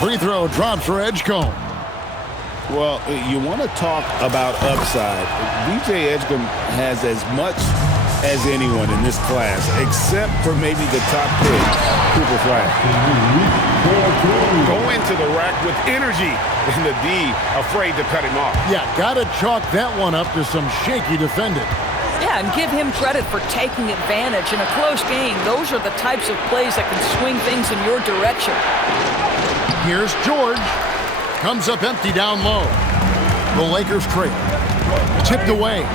Free throw drops for Edgecombe. Well, you want to talk about upside. VJ Edgecombe has as much as anyone in this class, except for maybe the top pick, Cooper Flag. Go into the rack with energy, and the D afraid to cut him off. Yeah, gotta chalk that one up to some shaky defending. Yeah, and give him credit for taking advantage in a close game. Those are the types of plays that can swing things in your direction. Here's George. Comes up empty down low. The Lakers trail. Tipped away.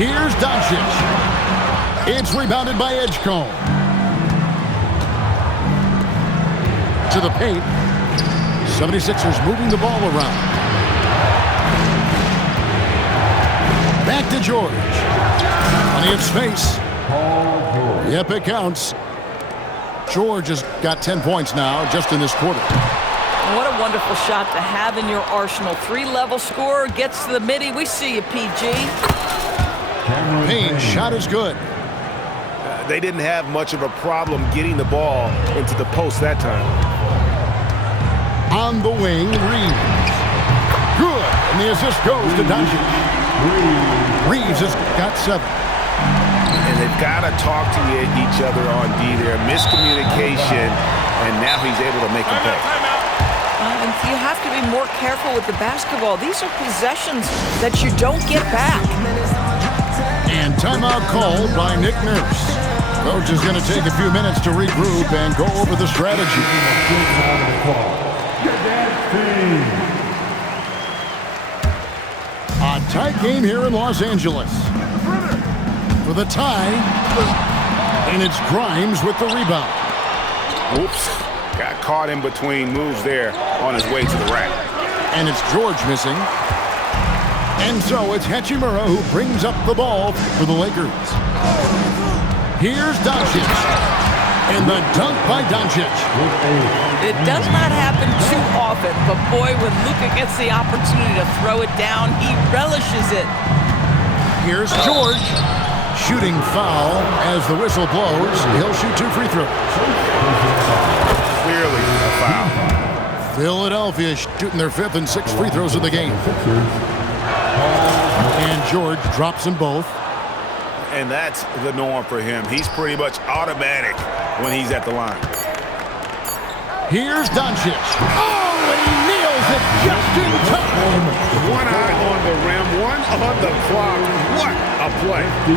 Here's Doncic. It's rebounded by Edgecombe. To the paint. 76ers moving the ball around. Back to George. Plenty of space. Yep, it counts. George has got 10 points now just in this quarter. What a wonderful shot to have in your arsenal. Three-level scorer, gets to the midi. We see you, PG. Payne's shot is good. They didn't have much of a problem getting the ball into the post that time. On the wing, Reeves. Good. And the assist goes to Doncic. Reeves has got 7. And they've got to talk to each other on D there. Miscommunication, and now he's able to make a pay. And you have to be more careful with the basketball. These are possessions that you don't get back. And timeout called by Nick Nurse. Coach is going to take a few minutes to regroup and go over the strategy. A tight game here in Los Angeles. For the tie, and it's Grimes with the rebound. Oops. Got caught in between moves there on his way to the rack. And it's George missing. And so it's Hachimura who brings up the ball for the Lakers. Here's Doncic. And the dunk by Doncic. It does not happen too often, but boy, when Luka gets the opportunity to throw it down, he relishes it. Here's George. Shooting foul as the whistle blows. He'll shoot 2 free throws. Clearly a foul. Philadelphia shooting their 5th and 6th free throws of the game. And George drops them both. And that's the norm for him. He's pretty much automatic when he's at the line. Here's Doncic. Oh, and he nails it just in time. One eye on the rim, one on the clock. What a play. The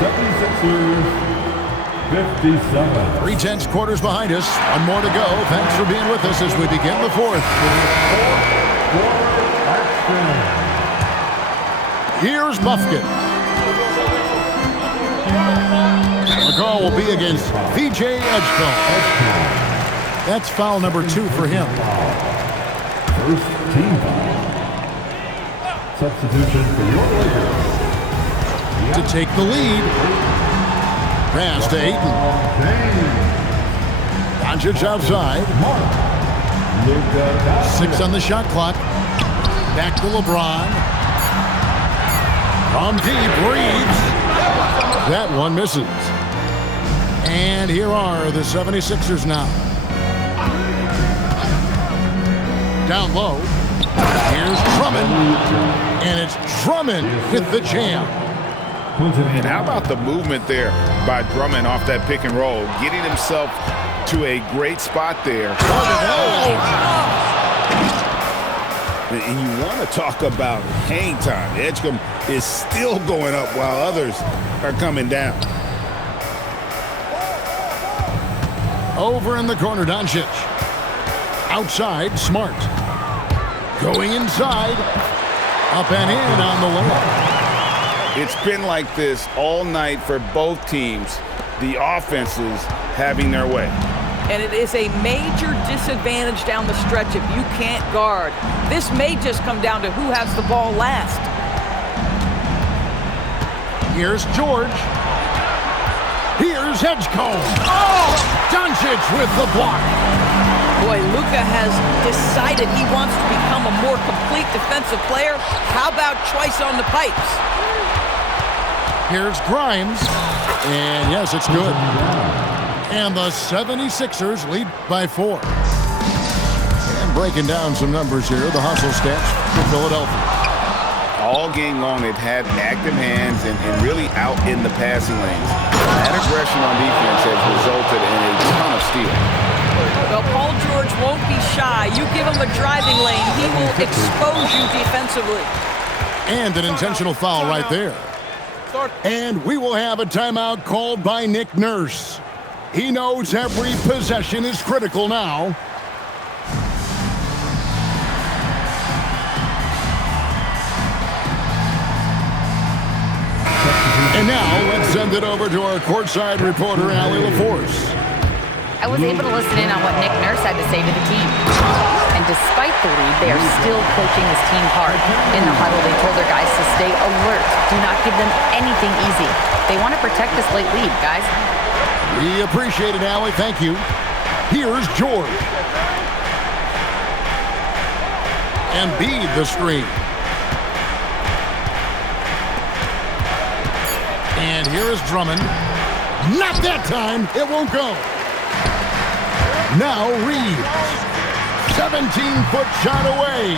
76ers, 57. 3/10 quarters behind us. One more to go. Thanks for being with us as we begin the 4th. Here's Buffkin. The call will be against VJ Edgecombe. That's foul number 2 for him. First team foul. Substitution for your Lakers. To take the lead. Pass to Ayton. Doncic outside. 6 on the shot clock. Back to LeBron. From deep, Reeves. That one misses. And here are the 76ers now. Down low. Here's Drummond. And it's Drummond with the jam. And how about the movement there by Drummond off that pick and roll, getting himself to a great spot there. And you want to talk about hang time. Edgecombe is still going up while others are coming down. Over in the corner, Doncic. Outside, Smart. Going inside. Up and in on the layup. It's been like this all night for both teams. The offenses having their way. And it is a major disadvantage down the stretch if you can't guard. This may just come down to who has the ball last. Here's George. Here's Edgecombe. Oh! Doncic with the block. Boy, Luka has decided he wants to become a more complete defensive player. How about twice on the pipes? Here's Grimes. And yes, it's good. And the 76ers lead by 4. And breaking down some numbers here, the hustle stats for Philadelphia. All game long, they've had active hands and really out in the passing lanes. That aggression on defense has resulted in a ton of steals. Well, Paul George won't be shy. You give him a driving lane, he will expose you defensively. And an intentional foul right there. And we will have a timeout called by Nick Nurse. He knows every possession is critical now. And now, let's send it over to our courtside reporter, Allie LaForce. I was able to listen in on what Nick Nurse had to say to the team. And despite the lead, they are still coaching this team hard. In the huddle, they told their guys to stay alert. Do not give them anything easy. They want to protect this late lead, guys. We appreciate it, Allie. Thank you. Here's George. Embiid the screen. And here is Drummond. Not that time. It won't go. Now Reeves. 17-foot shot away.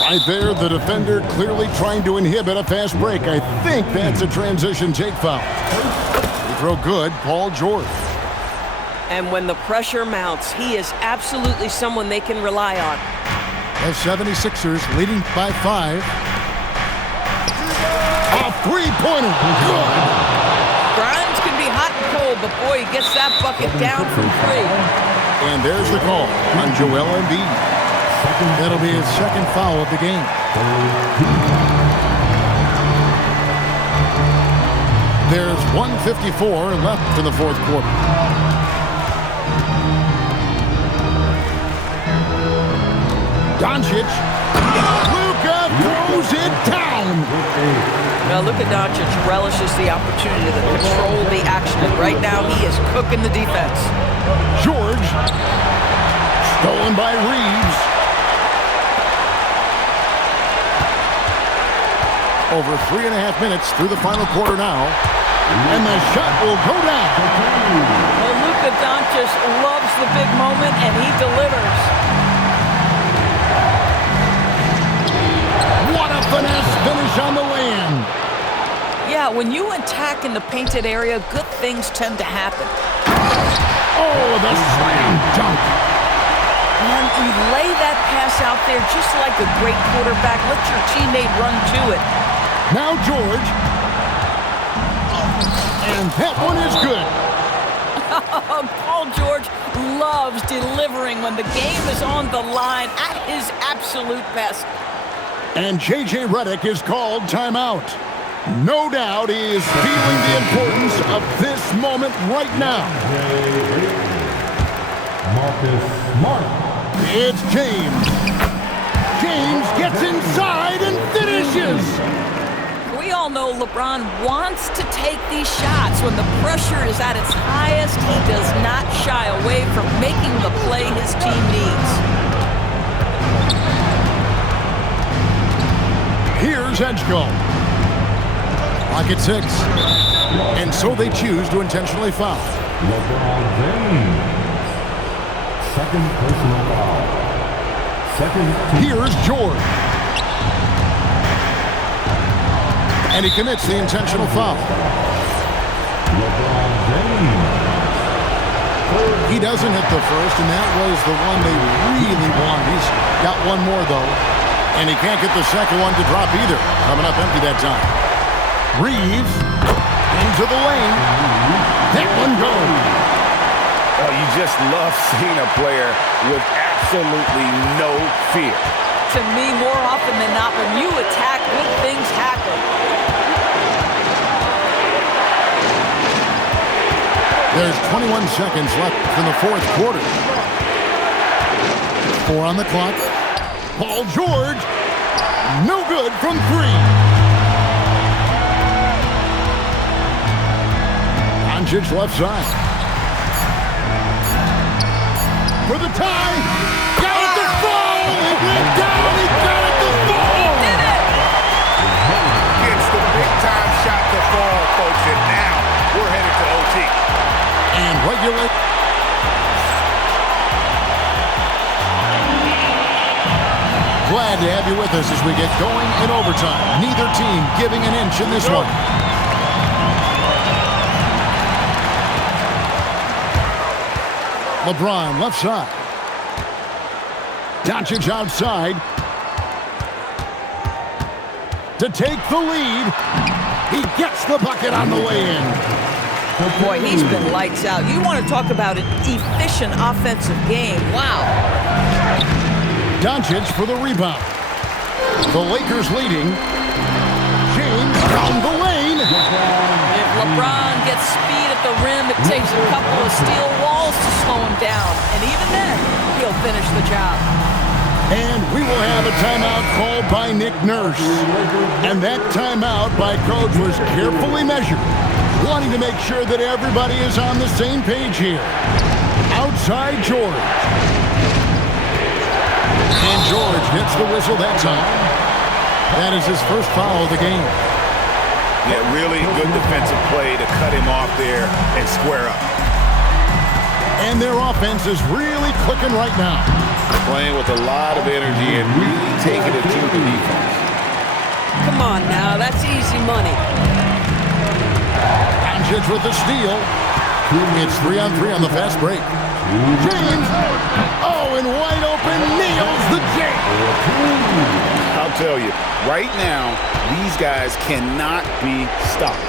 Right there, the defender clearly trying to inhibit a fast break. I think that's a transition take foul. Free throw good, Paul George. And when the pressure mounts, he is absolutely someone they can rely on. The 76ers leading by 5. A three-pointer. Good. Grimes can be hot and cold, but boy, he gets that bucket down from 3. And there's the call on Joel Embiid. That'll be his second foul of the game. There's 1:54 left in the fourth quarter. Doncic. Luka throws it down. Now Luka Doncic relishes the opportunity to control the action. And right now, he is cooking the defense. George. Stolen by Reeves. Over 3.5 minutes through the final quarter now. And the shot will go down. Well, Luka Doncic loves the big moment, and he delivers. What a finesse finish on the land. Yeah, when you attack in the painted area, good things tend to happen. Oh, the slam dunk. And you lay that pass out there just like a great quarterback. Let your teammate run to it. Now George. And that one is good. Paul George loves delivering when the game is on the line at his absolute best. And J.J. Redick is called timeout. No doubt he is feeling the importance of this moment right now. Marcus Smart. It's James. James gets inside and finishes. We all know LeBron wants to take these shots. When the pressure is at its highest, he does not shy away from making the play his team needs. Here's Edgecombe. Clock at 6. And so they choose to intentionally foul. LeBron James. Second personal foul. Second. Here's George. And he commits the intentional foul. LeBron James. He doesn't hit the first, and that was the one they really wanted. He's got one more, though. And he can't get the second one to drop either. Coming up empty that time. Reeves into the lane. That one goes. Oh, you just love seeing a player with absolutely no fear. To me, more often than not, when you attack, good things happen. There's 21 seconds left in the fourth quarter. 4 on the clock. Paul George, no good from 3. Doncic left side. For the tie. Got it to fall. It went down. He got it to fall. Did it! Gets the big-time shot to fall, folks, and now we're headed to OT. And Glad to have you with us as we get going in overtime. Neither team giving an inch in this one. LeBron left side. Doncic outside to take the lead. He gets the bucket on the way in. Boy, he's been lights out. You want to talk about an efficient offensive game. Wow. Doncic for the rebound. The Lakers leading. James down the lane. If LeBron gets speed at the rim, it takes a couple of steel walls to slow him down. And even then, he'll finish the job. And we will have a timeout called by Nick Nurse. And that timeout by Coach was carefully measured, wanting to make sure that everybody is on the same page here. Outside George. And George gets the whistle that time. That is his first foul of the game. Yeah, really good defensive play to cut him off there and square up. And their offense is really clicking right now. Playing with a lot of energy and really taking it to the defense. Come on now, that's easy money. Doncic with the steal. It's 3-on-3 on the fast break. James, oh, and wide open, nails the J. I'll tell you, right now, these guys cannot be stopped.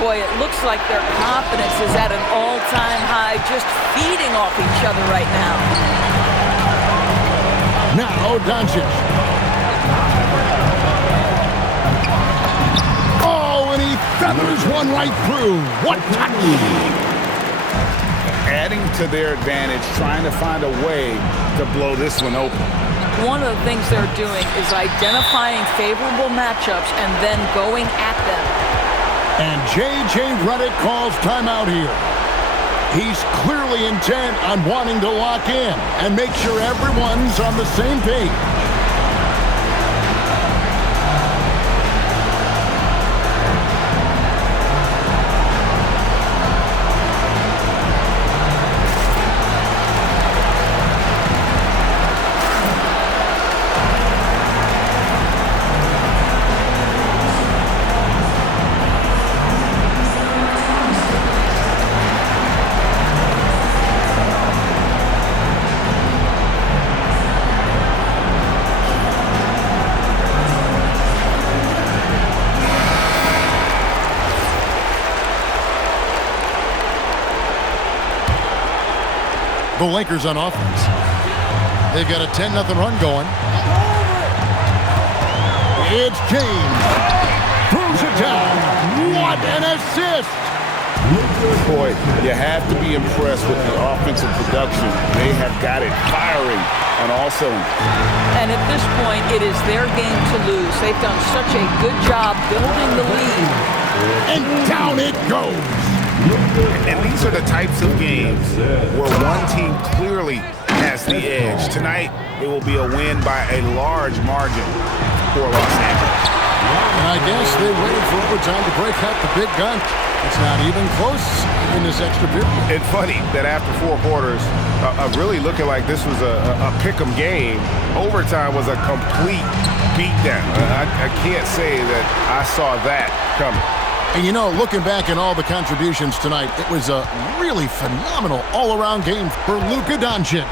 Boy, it looks like their confidence is at an all-time high, just feeding off each other right now. Now Doncic. Oh, and he feathers one right through. What touch! Adding to their advantage, trying to find a way to blow this one open. One of the things they're doing is identifying favorable matchups and then going at them. And J.J. Redick calls timeout here. He's clearly intent on wanting to lock in and make sure everyone's on the same page. The Lakers on offense. They've got a 10-0 run going. It's James. Throws it down. What an assist! Boy, you have to be impressed with the offensive production. They have got it firing on all cylinders. And at this point, it is their game to lose. They've done such a good job building the lead. And down it goes. And these are the types of games where one team clearly has the edge. Tonight, it will be a win by a large margin for Los Angeles. And I guess they waited for overtime to break out the big gun. It's not even close in this extra period. It's funny that after 4 quarters, really looking like this was a pick-em game, overtime was a complete beatdown. I can't say that I saw that coming. And you know, looking back at all the contributions tonight, it was a really phenomenal all-around game for Luka Doncic.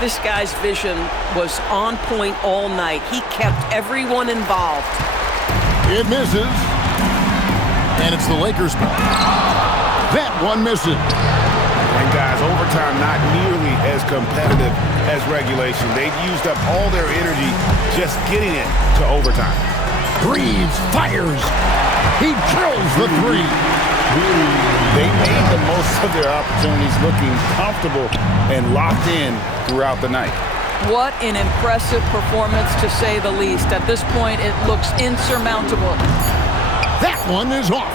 This guy's vision was on point all night. He kept everyone involved. It misses. And it's the Lakers' ball. That one misses. And guys, overtime not nearly as competitive as regulation. They've used up all their energy just getting it to overtime. Breathes, fires. He drills the three. They made the most of their opportunities, looking comfortable and locked in throughout the night. What an impressive performance, to say the least. At this point, it looks insurmountable. That one is off.